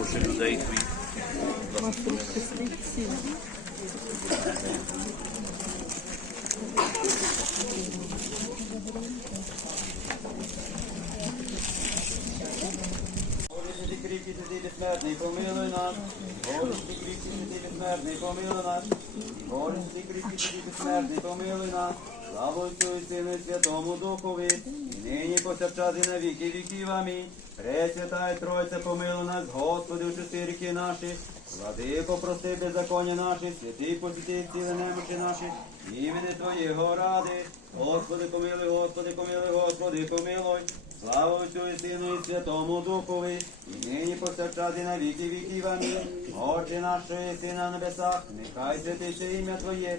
Боже, людей безсмертний, помилуй нас. Господи, кріпкий святий безсмертний, помилуй нас. Господи, кріпкий святий безсмертний, помилуй нас. Слава Отцю і Сину і Святому Духові, повсякчас і на віки віків. Амінь. Пресвята і Тройця, помилуй нас, Господи, очисти ріки наші. Владико, прости беззаконня наші, святий посвяти ціле немочі наші, імені Твоєго ради. Господи, помилуй, Господи, помилуй, Господи, помилуй. Слава Отцю і Сину і Святому Духові, і нині повсякчас і на віки віків. Амінь. Отче наш, що єси на небесах, нехай святиться ім'я Твоє,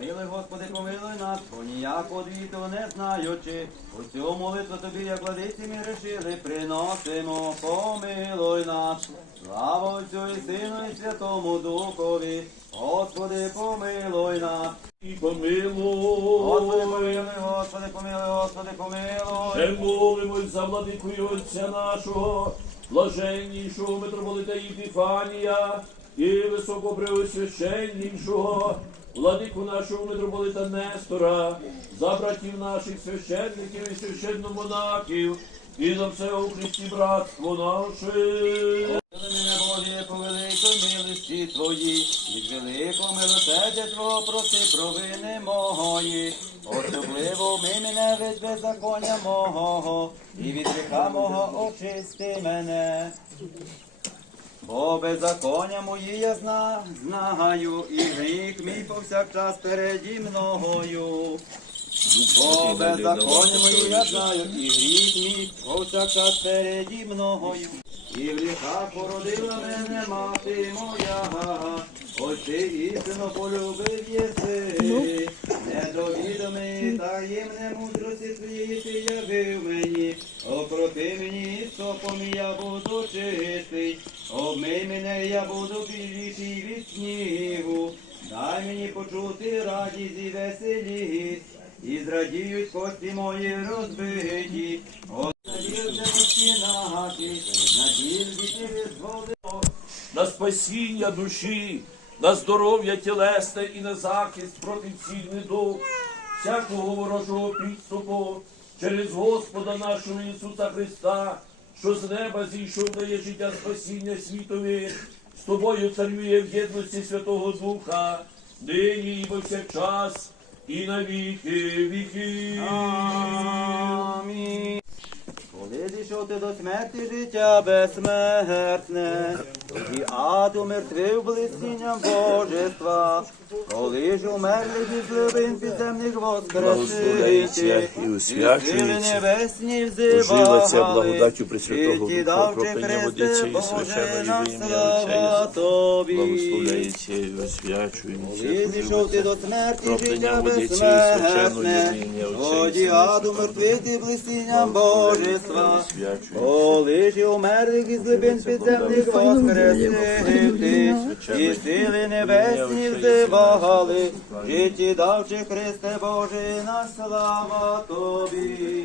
Помилуй, Господи, помилуй нас, бо ніякого двіту не знаючи. У цю молитву тобі, як владиці ми рішили, приносимо, помилуй нас. Слава Отцю і Сину і Святому Духові. Господи, помилуй нас. І Господи, помилуй. помилуй, Господи, помилуй, Господи, помилуй. Ще молимось за владикою Отця нашого, блаженнішого митрополита Єпіфанія і високопреосвященнішого, владику нашого митрополита Нестора, за братів наших священників і священномонахів, і за все у Христі братство наше. Милості Твоїй, від великого милосердя Твого проси провини мої. Особливо ми мене від беззаконня мого, і від гріха мого очисти мене. Бо беззаконня мої я зна, знаю, і гріх мій повсякчас переді мною. Бо беззаконня мої я знаю, і гріх мій повсякчас переді мною. І в гріхах породила мене мати моя, ось ти істинно полюбив єси, недовідомий таємне почути радість і веселість, і зрадіють кості мої розбиті. Надіюся всі наші, надіюся ти визволив. на спасіння душі, на здоров'я тілесне і на захист проти всіх недуг, всякого ворожого підступу, через Господа нашого Ісуса Христа, що з неба зійшов дає життя спасіння світові, з тобою царює в єдності Святого Духа, нині і повсякчас, і на віки віків. Амінь. Коли зійшов ти до смерті життя безсмертне, і ад умертвив блистінням Божества, коли ж умерлих із глибин підземних воскресити, і освячується. сили небесні Ожила взивали, ця благодаттю Пресвятого Духа, давче окроплення водиці і священної на ім'я Отця Тобі. Благословляється і освячується. Коли зійшов ти до смерті життя безсмертне, во ім'я Отця і воді Сина і аду Святого мертвити блистінням Божества, коли ж і умерлих із підземних воскресити, і сили небесні здивали, житті давче Христе Боже, на слава Тобі.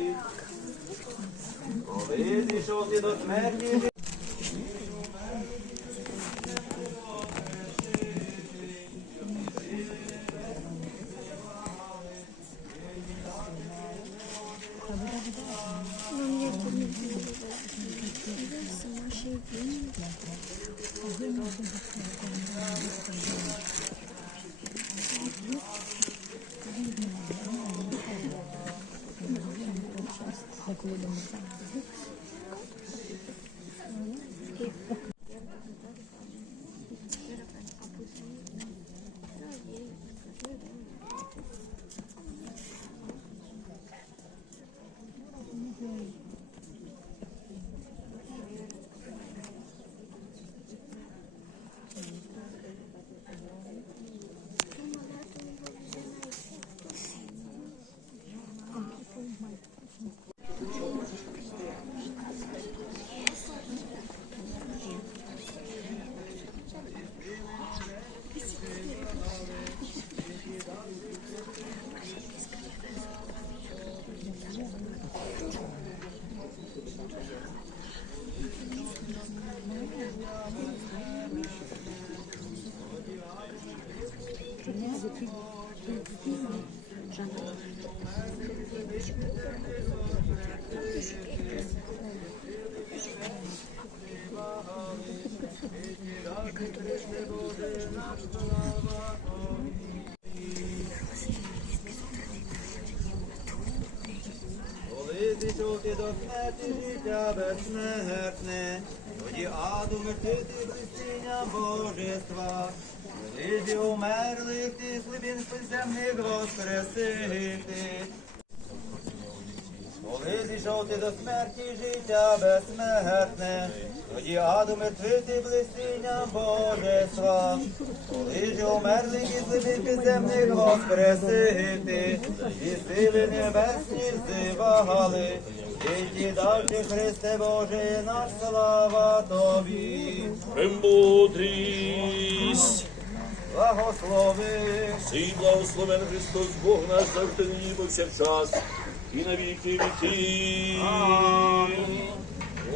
Коли зійшов ти до смерті, Bodoh. Ти до смерті життя безсмертне, тоді аду мертвити блистіння Божества. Ж умерлих ти слибін підземних воскресити. Коли зійшов ти до смерті життя безсмертне, тоді аду мертвити блистіння Божества. Коли ж умерлих і слибін підземних воскресити, і сили небесні здивали, і давче Христе Боже, наш слава Тобі. Премудрість. Благослови. Сій благословен Христос, Бог наш завжди нині повсякчас і на віки віки. Амінь.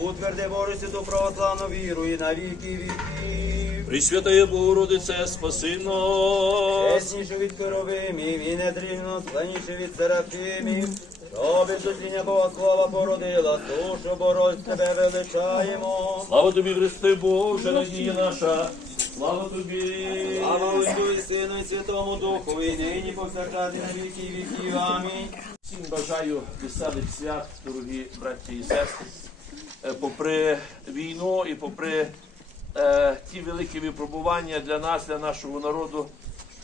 Утверди Боже святу православну віру і на віки віків. Пресвятає Богородице, спаси нас. Чесніше від коровимів і недрівно сланіше від серафимів. Що без Бога слава породила, сушу бороть тебе величаємо. Слава тобі, Христе Боже, надія наша. Слава тобі. Слава Отцю і Сину і Святому Духу, і нині повсякчас і на віки віків. Амінь. Всім бажаю веселих свят, дорогі браті і сестри. Е, Попри війну і попри е, ті великі випробування для нас, для нашого народу,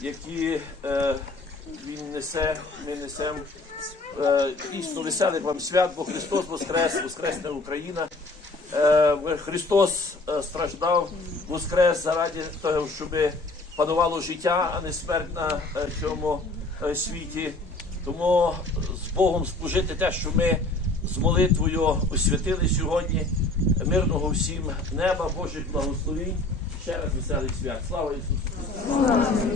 які е, він несе, ми несемо. Е, дійсно веселих вам свят, бо Христос Воскрес, Воскресне Україна. Е, Христос е, страждав, Воскрес заради того, щоб панувало життя, а не смерть на е, цьому е, світі. Тому з Богом служити те, що ми з молитвою освятили сьогодні. Мирного всім неба, Божих благословень. Ще раз веселих свят. Слава Ісусу!